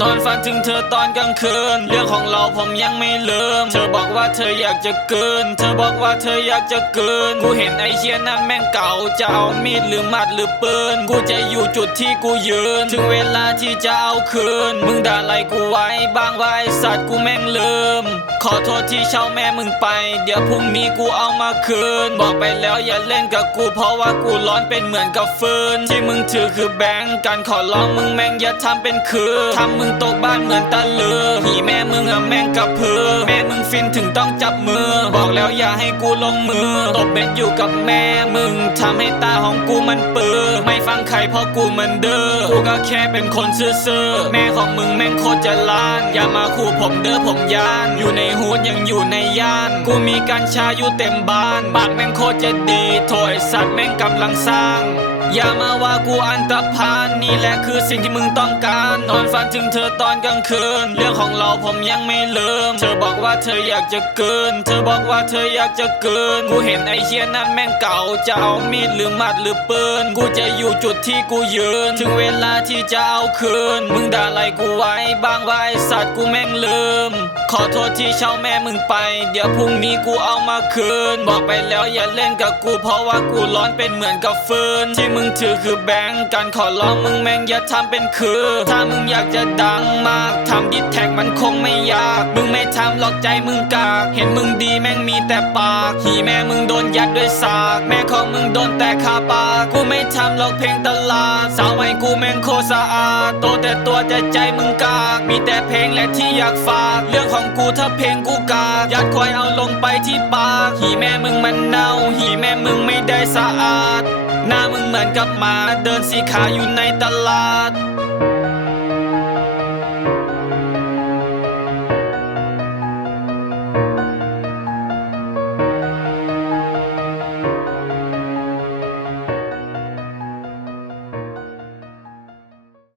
นอนฝันถึงเธอตอนกลางคืน เรื่องของเราผมยังไม่ลืม เธอบอกว่าเธออยากจะเกินเธอบอกว่าเธออยากจะเกินกูเห็นไอ้เชียนั่นแม่งเก่า จะเอามีดหรือมัดหรือปืน กูจะอยู่จุดที่กูยืน ถึงเวลาที่จะเอาคืน มึงด่าอะไรกูไว้บางไอ้สัตว์กูแม่งลืม ขอโทษที่เช่าแม่มึงไป เดี๋ยวพรุ่งนี้กูเอามาคืน บอกไปแล้วอย่าเล่นกับกู เพราะว่ากูร้อนเป็นเหมือนกับฟืน ที่มึงถือคือแบงก์การขอร้องมึงแม่งอย่าทำเป็นคือทำมึงตกบ้านเหมือนตะลือหีแม่มึงอะแม่งกับเพือ แม่มึงฟินถึงต้องจับมือ บอกแล้วอย่าให้กูลงมือ ตบเบ็ดอยู่กับแม่มึงทำให้ตาของกูมันเปื้อไม่ฟังใครเพราะกูมันเด้อกูก็แค่เป็นคนซื่อๆแม่ของมึงแม่งโคตรจะลาน อย่ามาขู่ผมเด้อผมยาน อยู่ในหูยังอยู่ในย่าน กูมีกัญชาอยู่เต็มบ้าน ปากแม่งโคตรจะดีโถยสัตว์แม่งกำลังสร้าง อย่ามาว่ากูอันตรพานนี่แหละคือสิ่งที่มึงต้องการ นอนฝันถึงเธอตอนกลางคืน เรื่องของเราผมยังไม่ลืม เธอบอกว่าเธออยากจะเกิน เธอบอกว่าเธออยากจะเกิน กูเห็นไอ้เชียนั่นแม่งเก่า จะเอามีดหรือมัดหรือปืน กูจะอยู่จุดที่กูยืน ถึงเวลาที่จะเอาคืน มึงด่าอะไรกูไว้บ้างว่าไอ้สัตว์กูแม่งลืม ขอโทษที่เช่าแม่มึงไป เดี๋ยวพรุ่งนี้กูเอามาคืน บอกไปแล้วอย่าเล่นกับกูเพราะว่ากูร้อนเป็นเหมือนกับฟืนที่มึงถือคือแบงก์การขอร้องมึงแม่งอย่าทำเป็นคือ ถ้ามึงอยากจะดังมากทำดิสแท็กมันคงไม่ยาก มึงไม่ทำหรอกใจมึงกาก เห็นมึงดีแม่งมีแต่ปากหีแม่มึง ยัดด้วยสากแม่ของมึงโดนแต่คาปากกูไม่ทำหรอกเพลงตลาด สาวไว้กูแม่งโคสะอาดโตแต่ตัวแต่ใจมึงกากมีแต่เพลงและที่อยากฝาก เรื่องของกูถ้าเพลงกูกากยัดควายเอาลงไปที่ปากหีแม่มึงมันเน่าหีแม่มึงไม่ได้สะอาด หน้ามึงเหมือนกับหมาเดินสีขาอยู่ในตลาด